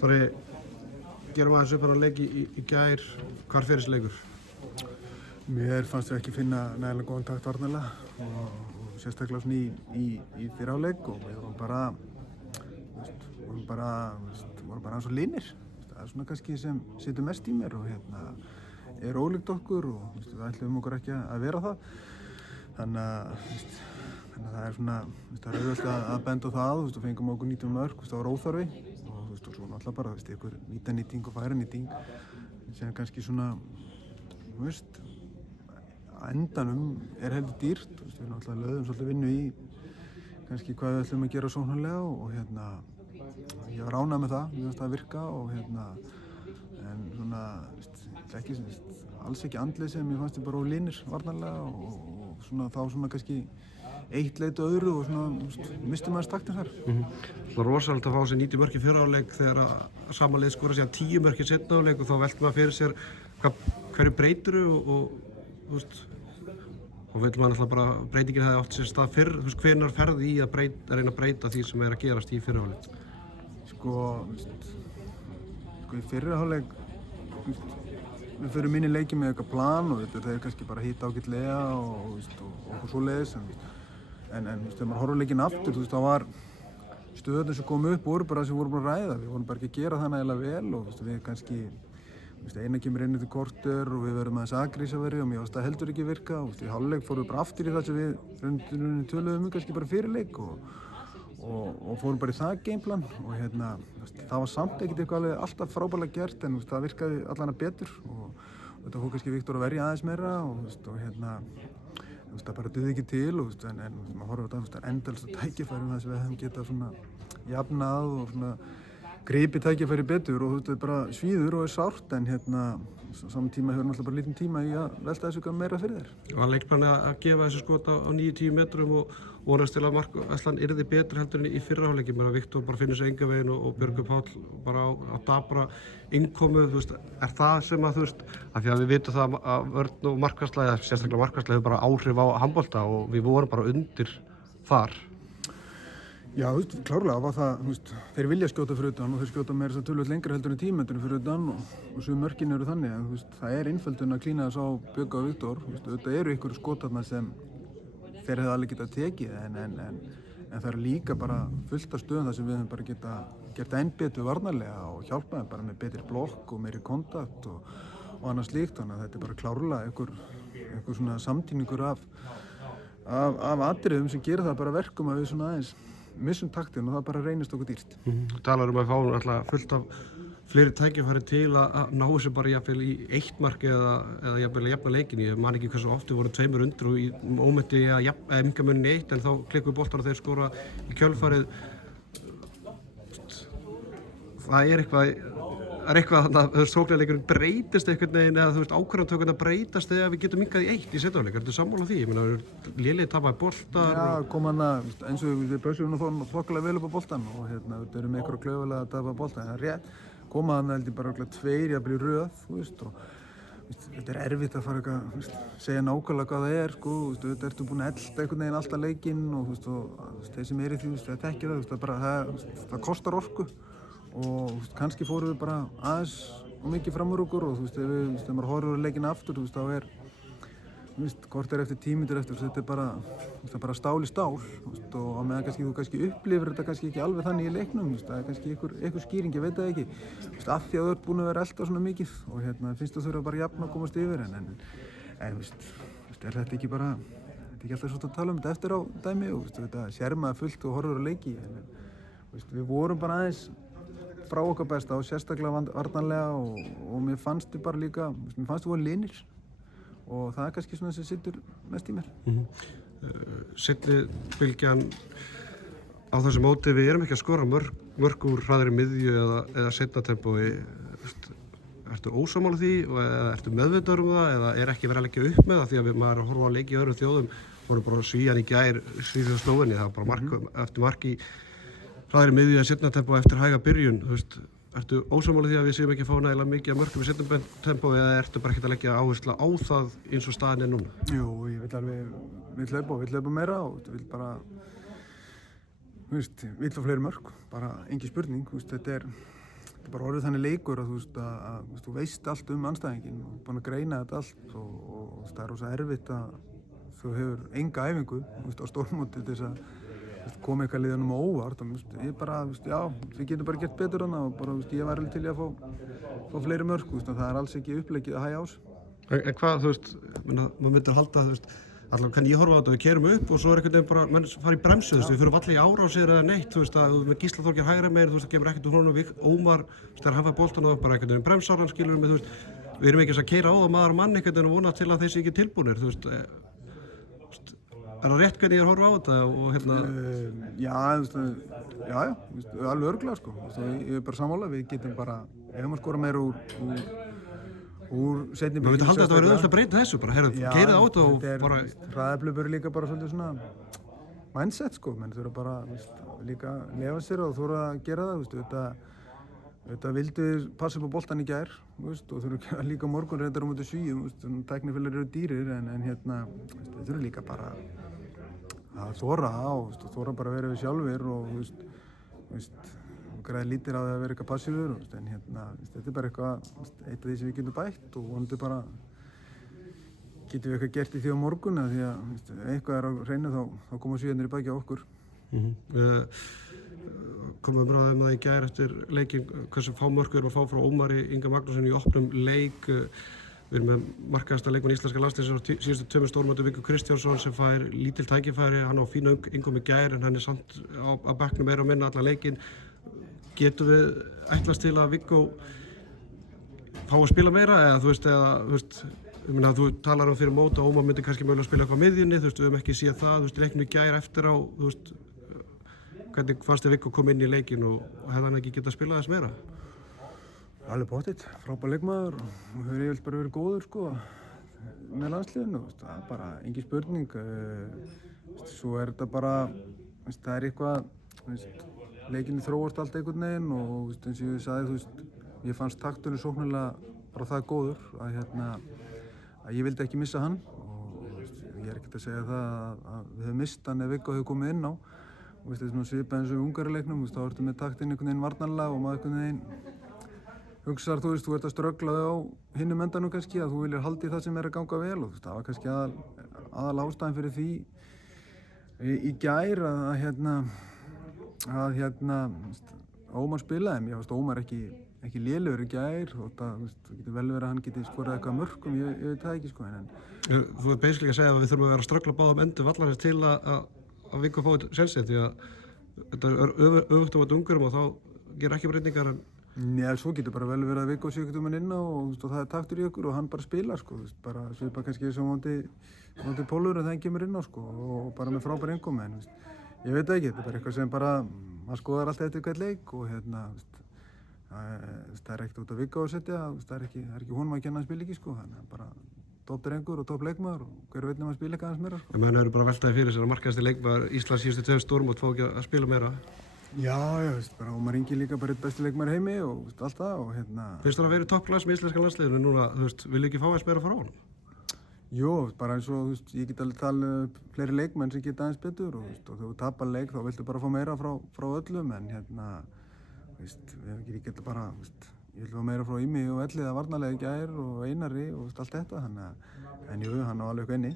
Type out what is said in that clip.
Þorri, gerum aðeins upp hann að leiki í gær. Hvar fer þessi leikur? Mér fannst við ekki finna nægilega góðan takt varnarlega og sérstaklega svona í fyrri hálfleik og við vorum bara eins og linir. Það svona kannski sem situr mest í mér og ólíkt okkur og við ætlum okkur ekki að vera það. Þannig að það svona, það auðvelt að benda á það og fengum okkur 90 mörk, það var óþarfi og svo náttúrulega bara ykkur vítanýting og færanýting sem kannski svona, á endanum heldur dýrt. Við náttúrulega lögðum svolítið vinnu í kannski hvað við ætlum að gera sóknarlega og ég var ánægð með það, mér fannst það virka og en svona, alls ekki andlið sem mér fannst þið bara ólinir varnarlega og svona þá svona kannski eitt leit og öðru og svona mistum maður taktin þar. Það var rosalegt að fá sér 90 mörk í fyrra hálfleik þegar að sama lið skora síðan 10 mörk í seinni hálfleik og þá velti maður fyrir sér hverju breytirðu og vill maður alltaf bara breytingin hefði átt sér stað fyrr, hvenær ferði í að reyna að breyta því sem að gerast í fyrra hálfleik? Sko í fyrra hálfleik við förum inn í leiki með eitthvað plan og það kannski bara hitta ágætlega og okkur svoleiðis en þegar maður horfir leikinn aftur þá var stöðurnar sem kom upp voru bara sem voru bara að ræða, við vorum bara ekki að gera það nægilega vel og við kannski eina kemur inn eftir korter og við verðum aðeins aggressívari og mér fannst það heldur ekki virka og í hálfleik fórum við bara aftur í það sem við töluðum kannski bara fyrir leik og fórum bara í það gameplan og það var samt ekkert eitthvað alveg alltaf frábærlega gert en það virkaði allan að betur og þetta fór kannski Viktor að verja aðeins meira og það bara duði ekki til en maður horfir á þetta endalaust tækifæri þess að við hefum getað svona jafnað og svona gripið tækifæri betur og þetta bara svíður og sárt en saman tíma hefur náttúrulega bara lítinn tíma í að velta þessu meira fyrir þér. Var leikplanið að gefa þessu skot á 9-10 metrum og vonast til að markvarslan yrði betur heldur en í fyrra hálfleiki. Viktor bara finnur sig engan veginn og Björgur Páll bara á dabra innkomu. Er það sem að af því að við vitum það að vörn og markvarsla, sérstaklega markvarsla hefur bara áhrif á handbolta og við vorum bara undir þar? Já, klárlega var það, þeir vilja skjóta fyrir utan og þeir skjóta meira þess að töluvert lengra heldur en 10 metrum fyrir utan og sum mörkin eru þannig en það einföldun að klína þess á Björgu og Viktor, þetta eru ykkur skot þarna sem þeir hefðu alveg getað tekið en það er líka bara fullt af stöðum þar sem við hefum bara gert enn betur varnarlega og hjálpaði bara með betri blokk og meiri kontakt og annað slíkt, þannig að þetta er bara klárlega ykkur svona samtíningur af atriðum sem gera það bara verkum að við svona aðeins missum taktin og það bara reynist okkur dýrt. Þú talar að fá alltaf fullt af fleiri tækifæri til að ná þessu bara jafnvel í 1 mark eða jafnvel að jafna leikin. Ég man ekki hversu oft við vorum 2 undir og í mómenti að minnka munin í 1 en þá klikkum við boltar og þeir skora í kjölfarið. Það er eitthvað þannig að sóknarleikurinn breytist einhvern veginn eða ákvarðantökurnar breytast þegar við getum minnkað í 1 í seinni hálfleik. Ertu sammála því? Ég meina, Lélið tapaði boltar. Já, kom hann eins og við bösum nú þokkalega vel upp á boltan og við erum með einhverja klaufulega að tapa boltan. Það er rétt, koma hann held ég bara 2 jafnvel í röð, og þetta er erfitt að fara eitthvað, segja nákvæmlega hvað það er, þetta ertu búin að elda einhvern veginn alltaf leikinn og þeir sem eru í því, það tekja það kostar orku. Og kannski fórum við bara aðeins og mikið fram úr okkur og þegar maður horfir leikinn aftur þá korter eftir 10 mínútur eftir þetta er bara stál í stál og á meðan þú kannski upplifir þetta kannski ekki alveg þannig í leiknum það er kannski einhver skýring, ég veit það ekki af því að þú ert búin að vera elda svona mikið og finnst þú þurfa bara jafn að komast yfir en er þetta ekki bara ekki alltaf svona að tala um þetta eftir á dæmi og þetta sér maður fullt og horfir á leiki en við vorum bara aðeins frá okkar besta og sérstaklega varnarlega og mér fannst þið bara líka, mér fannst þið voru linir og það er kannski svona sem situr mest í mér. Seinni bylgjan á þessu móti, við erum ekki að skora mörk úr hraðri miðju eða seinna tempói. Ertu ósammála því eða ertu meðvitaður það eða er ekki verið að leggja upp með það því að maður horfa á leiki í öðrum þjóðum voru bara Svían í gær, Svíþjóð og Slóvenía, það var bara mark eftir mark í hraðri miðju eða seinna tempó eftir hæga byrjun. Ertu ósammála því að við séum ekki að fá nægilega mikið af mörkum í seinna tempó eða ertu bara ekkert að leggja áherslu á það eins og staðan er núna? Jú, ég vil hlaupa meira og vil bara vill fá fleiri mörk, bara engin spurning, þetta er er bara orðið þannig leikur að þú veist allt andstæðinginn og búin að greina þetta allt og það er rosa erfitt að þú hefur enga æfingu á stórmóti til þess að koma eitthvað liðanum á óvart og ég bara, já, við getum bara gert betur hana og bara, ég var alveg til í að fá fleiri mörk, það er alls ekki uppleggið að hægja ás. En hvað, maður myndir halda, allavega kann ég horfa á þetta, við kerum upp og svo einhvern veginn bara, menn fara í bremsu, við fyrir allir í árásir eða neitt, að með Gísla Þorgeir hægra megin, það kemur ekkert úr honum, Ómar, þegar hann fær boltan og bara einhvern veginn bremsar hann, skilur við, við erum ekki að keyra á það maður og mann einhvern veginn og vona til að þeir sé ekki tilbúnir, er það rétt hvernig ég að horfa á þetta og Já, alveg örugglega sko, ég er bara sammála, við getum bara, ef maður skora meira úr seinni maður myndi halda að þetta verið auðvitað að breyta þessu bara, keyrið á þetta og bara hraðaflið eru líka bara svolítið svona mindset sko, menn þurfa bara líka lefa sér og þurfa að gera það, þetta vildu passa upp á boltan í gær og þurfa líka morgun reyndar á móti Svíum, tæknifélagar eru dýrir en þeir þurfa líka bara að þora bara að vera við sjálfir og græði lítir á því að vera eitthvað passífur en þetta er bara eitthvað eitt af því sem við getum bætt og vonandi bara getum við eitthvað gert í því á morgun því að eitthvað er á hreinu þá koma Svíarnir í baki á okkur. Komum við bara það í gær eftir leikinn hversu fá mörk við erum að fá frá Ómari Inga Magnússon í opnum leik. Við erum með markaðasta leikmann íslenska landsliðsins á síðustu tveimur stórmóti Viggo Kristjánsson sem fær lítil tækifæri, hann á fína ingóm í gær en hann er samt á bekknum meira og minna allan leikinn. Getum við ætlast til að Viggo fá að spila meira ég meina þú talar fyrir mót og Ómar myndi kannski mögulega spila eitthvað á miðjunni, við höfum ekki séð það, leiknum í gær eftir á, hvernig fannst þér Viggo kom inn í leikinn og hefði hann ekki getað spilað þess meira? Alveg pottitt, frábær leikmaður og hefur yfirleitt bara verið góður sko með landsliðinu, það er bara engin spurning, svo er þetta bara, það er eitthvað, leikinni þróast allt einhvern veginn og eins og ég sagði, ég fannst takturinn sóknarlega bara það góður að ég vildi ekki missa hann og ég er ekkert að segja það að við höfum mist hann ef Viggo hefur komið inn á og svipað eins og í Ungverjaleiknum, þá ertu með taktinn einhvern veginn varnarlega og maður einhvern veginn hugsar, þú ert að ströggla á hinum endanum kannski, að þú viljir halda í það sem er að ganga vel og það var kannski aðal ástæðan fyrir því í gær að Ómar spilaði, mér fannst Ómar ekki lélegur í gær og það getur vel verið að hann geti skorað eitthvað mörkum, ég veit það ekki sko Þú ert basically að segja að við þurfum að vera að ströggla báðum endum vallarins til að Viggo fái sjálfsett því að þetta er öfugt á ungurum og þá gera ekki breytingar en Nei, svo getur bara vel verið að Viggo sé einhvern veginn inn á og það er taktur í okkur og hann bara spilar sko, bara svipa kannski eins og móti Pólur en það kemur inn á sko og bara með frábær innkoma en ég veit ekki, þetta er bara eitthvað sem bara maður skoðar alltaf eftir hvern leik og það er ekkert út að Viggo að setja, það er ekki honum að kenna að spila ekki sko, þannig að bara toppdrengur og toppleikmaður og hver veit nema að spila eitthvað aðeins meira. Menn eru bara veltaði fyrir sér að markaðasti leikmaður Íslands síðustu 2 stórmót fá ekki að spila meira. Já, bara Ómar Ingi líka bara eitt besti leikmaður heimi og allt það og Finnst þú að vera í toppklass með íslenska landsliðinu núna, vilja ekki fá eins meira frá honum? Jú, bara eins og ég get alveg talað fleiri leikmenn sem geta aðeins betur og þegar þú tapar leik þá viltu bara fá meira frá öllum en ég geta bara, ég vil fá meira frá Ími og Elliða varnarlega í gær og Einari og allt þetta, en jú, hann á alveg eitthvað inni.